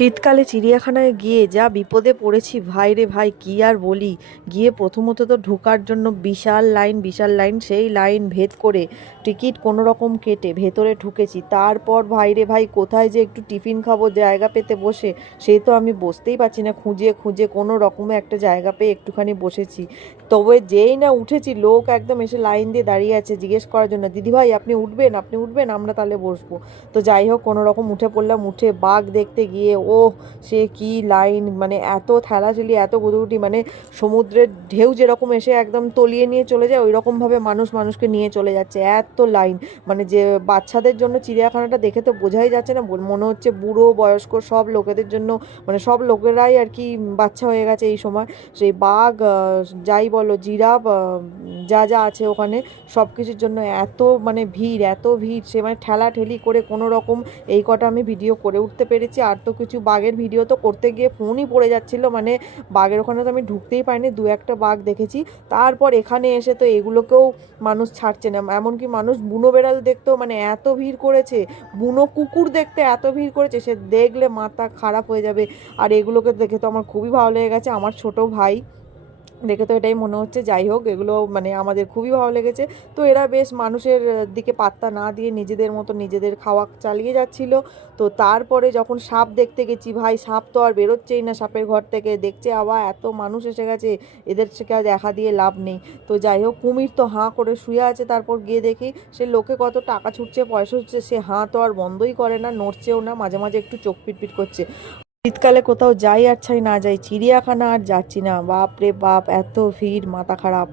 শীতকালে চিড়িয়াখানায় গিয়ে যা বিপদে পড়েছি ভাই রে ভাই, কি আর বলি। গিয়ে প্রথমত তো ঢোকার জন্য বিশাল লাইন, সেই লাইন ভেদ করে টিকিট কোনো রকম কেটে ভেতরে ঢুকেছি। তারপর ভাই রে ভাই, কোথায় যে একটু টিফিন খাবো জায়গা পেতে বসে, সেই তো আমি বসতেই পারছি না। খুঁজে খুঁজে কোনো রকমে একটা জায়গা পেয়ে একটুখানি বসেছি। তবে যেই না উঠেছি, লোক একদম এসে লাইন দিয়ে দাঁড়িয়ে আছে জিজ্ঞেস করার জন্য, দিদিভাই আপনি উঠবেন, আমরা তাহলে বসবো। তো যাই হোক, কোনো রকম উঠে পড়লাম। উঠে বাঘ দেখতে গিয়ে সে কি লাইন, মানে এত ঠেলাঠেলি, এত গুদুগুটি, মানে সমুদ্রের ঢেউ যেরকম এসে একদম তলিয়ে নিয়ে চলে যায়, ওই রকমভাবে মানুষকে নিয়ে চলে যাচ্ছে, এত লাইন। মানে যে বাচ্চাদের জন্য চিড়িয়াখানাটা দেখে তো বোঝাই যাচ্ছে না, মনে হচ্ছে বুড়ো বয়স্ক সব লোকেদের জন্য, মানে সব লোকেরাই আর কি বাচ্চা হয়ে গেছে এই সময়। সেই বাঘ, যাই বলো, জিরাফ, যা যা আছে ওখানে সব কিছুর জন্য এত ভিড়, সে মানে ঠেলাঠেলি করে কোনো রকম এই কটা আমি ভিডিও করে উঠতে পেরেছি। আর তো কিছু বাঘের ভিডিও তো করতে গিয়ে ফোনই পড়ে যাচ্ছিলো, মানে বাঘের ওখানে তো আমি ঢুকতেই পারিনি, দু একটা বাঘ দেখেছি। তারপর এখানে এসে তো এগুলোকেও মানুষ ছাড়ছে না, এমনকি মানুষ বুনো বেড়াল দেখতেও মানে এত ভিড় করেছে, বুনো কুকুর দেখতে এত ভিড় করেছে, সে দেখলে মাথা খারাপ হয়ে যাবে। আর এগুলোকে দেখে তো আমার খুবই ভালো লেগে গেছে, আমার ছোট ভাই দেখে তো এটাই মনে হচ্ছে। যাই হোক, এগুলো মানে আমাদের খুবই ভালো লেগেছে। তো এরা বেশ মানুষের দিকে পাত্তা না দিয়ে নিজেদের মতো নিজেদের খাওয়া চালিয়ে যাচ্ছিল। তো তারপরে যখন সাপ দেখতে গেছি, ভাই সাপ তো আর বেরোচ্ছেই না সাপের ঘর থেকে, দেখছে আবার এত মানুষ এসে গেছে, এদের থেকে আর দেখা দিয়ে লাভ নেই। তো যাই হোক, কুমির তো হাঁ করে শুয়ে আছে। তারপর গিয়ে দেখি সে লোকে কত টাকা ছুটছে, পয়সা ছুটছে, সে হাঁ তো আর বন্ধই করে না, নড়ছেও না, মাঝে মাঝে একটু চোখ পিটপিট করছে। শীতকালে কোথাও যাই আর ছাই না যাই, চিড়িয়াখানা আর যাচ্ছি না, বাপ রে বাপ, এত ভিড়, মাথা খারাপ।